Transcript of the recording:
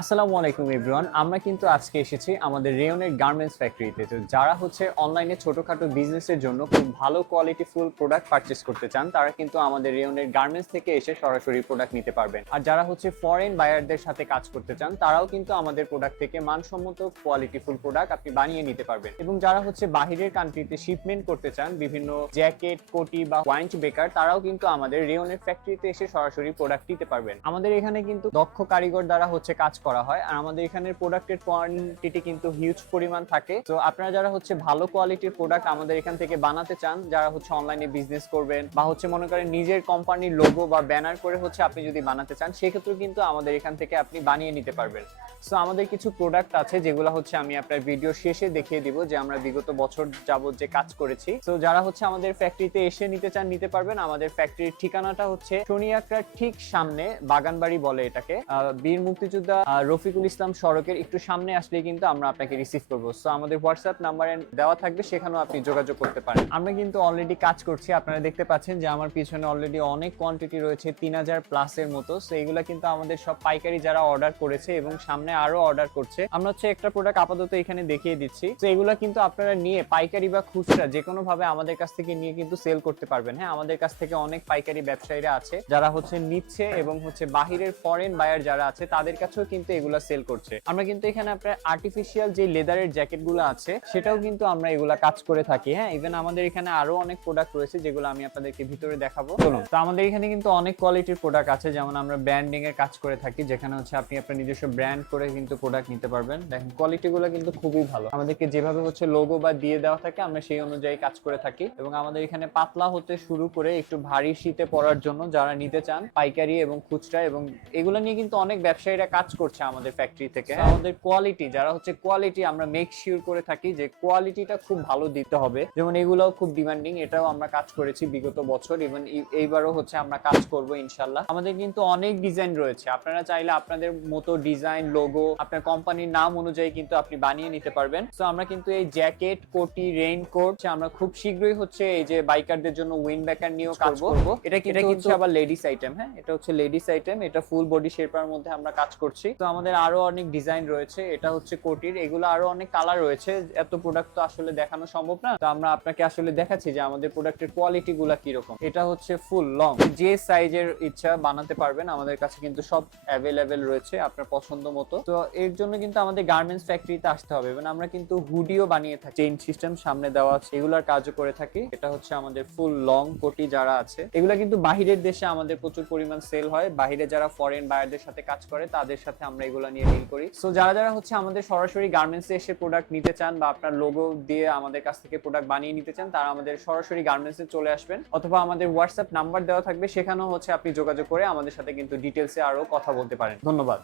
আসসালামু আলাইকুম এভরিওয়ান আমরা কিন্তু আজকে এসেছি আমাদের রেয়নের গার্মেন্টস ফ্যাক্টরিতে তো যারা হচ্ছে অনলাইনে ছোটখাটো বিজনেসের জন্য খুব ভালো কোয়ালিটি ফুল প্রোডাক্ট পারচেস করতে চান, তারা কিন্তু আমাদের রেয়নের গার্মেন্টস থেকে এসে সরাসরি প্রোডাক্ট নিতে পারবেন। আর যারা হচ্ছে ফরেন বায়ারদের সাথে কাজ করতে চান, তারাও কিন্তু আমাদের প্রোডাক্ট থেকে মানসম্মত কোয়ালিটি ফুল প্রোডাক্ট আপনি বানিয়ে নিতে পারবেন। এবং যারা হচ্ছে বাহিরের কান্ট্রিতে শিপমেন্ট করতে চান, বিভিন্ন জ্যাকেট কোটি বা ওয়াইন্ট বেকার, তারাও কিন্তু আমাদের রেয়নের ফ্যাক্টরিতে এসে সরাসরি প্রোডাক্ট নিতে পারবেন। আমাদের এখানে কিন্তু দক্ষ কারিগর দ্বারা হচ্ছে কাজ করা হয়। আর আমাদের এখানে প্রোডাক্টের কোয়ান্টিটি কিন্তু হিউজ পরিমাণ থাকে। তো আপনারা যারা হচ্ছে ভালো কোয়ালিটির প্রোডাক্ট আমাদের এখান থেকে বানাতে চান, যারা হচ্ছে অনলাইনে বিজনেস করবেন বা হচ্ছে মনে করেন নিজের কোম্পানির লোগো বা ব্যানার করে হচ্ছে আপনি যদি বানাতে চান, সেক্ষেত্রেও কিন্তু আমাদের এখান থেকে আপনি বানিয়ে নিতে পারবেন। সো আমাদের কিছু প্রোডাক্ট আছে যেগুলো হচ্ছে আমি আপনার ভিডিও শেষে দেখিয়ে দিব যে আমরা বিগত বছর যাবত যে কাজ করেছি। তো যারা হচ্ছে আমাদের ফ্যাক্টরিতে এসে নিতে চান, নিতে পারবেন। আমাদের ফ্যাক্টরির ঠিকানাটা হচ্ছে শনিয়াকড়ার ঠিক সামনে বাগানবাড়ি বলে এটাকে। বীর মুক্তিযোদ্ধা রফিকুল ইসলাম সড়কের একটু সামনে আসলে কিন্তু আমরা আপনাকে রিসিভ করব। সো আমাদের হোয়াটসঅ্যাপ নাম্বারে দেওয়া থাকবে, সেখানেও আপনি যোগাযোগ করতে পারেন। আমরা কিন্তু অলরেডি কাজ করছি, আপনারা দেখতে পাচ্ছেন যে আমার পিছনে অলরেডি অনেক কোয়ান্টিটি রয়েছে, তিন হাজার প্লাসের মতো। সো এগুলো কিন্তু আমাদের সব পাইকারি যারা অর্ডার করেছে এবং সামনে আরও অর্ডার করছে। আমরা হচ্ছে একটা প্রোডাক্ট আপাতত এখানে দেখিয়ে দিচ্ছি। তো এগুলো কিন্তু আপনারা নিয়ে পাইকারি বা খুচরা যে কোনো ভাবে আমাদের কাছ থেকে নিয়ে কিন্তু সেল করতে পারবেন। হ্যাঁ আমাদের কাছ থেকে অনেক পাইকারি ব্যবসায়ীরা আছে, যারা হচ্ছে নিচ্ছে এবং হচ্ছে বাহিরের ফরেন বায়ার যারা আছে, তাদের কাছেও কিন্তু এগুলা সেল করছে। আমরা কিন্তু এখানে আপনার আর্টিফিশিয়াল যে লেদারের জ্যাকেটগুলো আছে, সেটাও কিন্তু আমরা এগুলা কাজ করে থাকি হ্যাঁ? ইভেন আমাদের এখানে আরও অনেক প্রোডাক্ট রয়েছে যেগুলো আমি আপনাদেরকে ভিতরে দেখাবো। চলুন। তো আমাদের এখানে কিন্তু অনেক কোয়ালিটির প্রোডাক্ট আছে, যেমন আমরা ব্র্যান্ডিং এর কাজ করে থাকি, যেখানে হচ্ছে আপনি আপনার নিজস্ব ব্র্যান্ড করে কিন্তু প্রোডাক্ট নিতে পারবেন। দেখেন কোয়ালিটি গুলো কিন্তু খুবই ভালো। আমাদেরকে যেভাবে হচ্ছে লোগো বা দিয়ে দেওয়া থাকে, আমরা সেই অনুযায়ী কাজ করে থাকি। এবং আমাদের এখানে পাতলা হতে শুরু করে একটু ভারী শীতে পরার জন্য যারা নিতে চান, পাইকারি এবং খুচরা এবং এগুলো নিয়ে কিন্তু অনেক ব্যবসায়ীরা কাজ করছে আমাদের ফ্যাক্টরি থেকে। আমাদের কোয়ালিটি যারা হচ্ছে কোয়ালিটি আমরা মেক শিওর করে থাকি যে কোয়ালিটিটা খুব ভালো দিতে হবে। যেমন এগুলোও খুব ডিমান্ডিং এটাও আমরা কাজ করেছি বিগত বছর। এবং এইবারও হচ্ছে আমরা কাজ করব ইনশাল্লাহ। আমাদের কিন্তু অনেক ডিজাইন রয়েছে। আপনারা চাইলে আপনাদের মতো ডিজাইন লোগো আপনার কোম্পানির নাম অনুযায়ী কিন্তু আপনি বানিয়ে নিতে পারবেন। তো আমরা কিন্তু এই জ্যাকেট কোটি রেইনকোট আমরা খুব শীঘ্রই হচ্ছে এই যে বাইকারদের জন্য উইন্ড ব্যাকার নিয়েও কাজ করব। এটা কিন্তু আবার লেডিস আইটেম হ্যাঁ? এটা হচ্ছে লেডিস আইটেম এটা ফুল বডি শেপার মধ্যে আমরা কাজ করছি। তো আমাদের আরও অনেক ডিজাইন রয়েছে, এটা হচ্ছে কোটির, এগুলো আরও অনেক কালার রয়েছে, এত প্রোডাক্ট তো আসলে দেখানো সম্ভব না। তো আমরা আপনাকে আসলে দেখাচ্ছি যে আমাদের প্রোডাক্টের কোয়ালিটি গুলা কীরকম। এটা হচ্ছে ফুল লং যে সাইজের ইচ্ছা বানাতে পারবেন, আমাদের কাছে কিন্তু সব অ্যাভেলেবেল রয়েছে আপনার পছন্দ মতো। তো এর জন্য কিন্তু আমাদের গার্মেন্টস ফ্যাক্টরিতে আসতে হবে এবং আমরা কিন্তু হুডিও বানিয়ে থাকি। চেইন সিস্টেম সামনে দেওয়া আছে, এগুলার কাজও করে থাকি। এটা হচ্ছে আমাদের ফুল লং কোটি যারা আছে, এগুলা কিন্তু বাহিরের দেশে আমাদের প্রচুর পরিমাণ সেল হয়। বাহিরে যারা ফরেন বায়ারদের সাথে কাজ করে, তাদের সাথে আমরা এগুলো নিয়ে ডিল করি। সো যারা যারা হচ্ছে আমাদের সরাসরি গার্মেন্টসে এসে প্রোডাক্ট নিতে চান বা আপনার লোগো দিয়ে আমাদের কাছ থেকে প্রোডাক্ট বানিয়ে নিতে চান, তারা আমাদের সরাসরি গার্মেন্টসে চলে আসবেন। অথবা আমাদের হোয়াটসঅ্যাপ নাম্বার দেওয়া থাকবে, সেখানেও হচ্ছে আপনি যোগাযোগ করে আমাদের সাথে কিন্তু ডিটেলসে আরও কথা বলতে পারেন। ধন্যবাদ।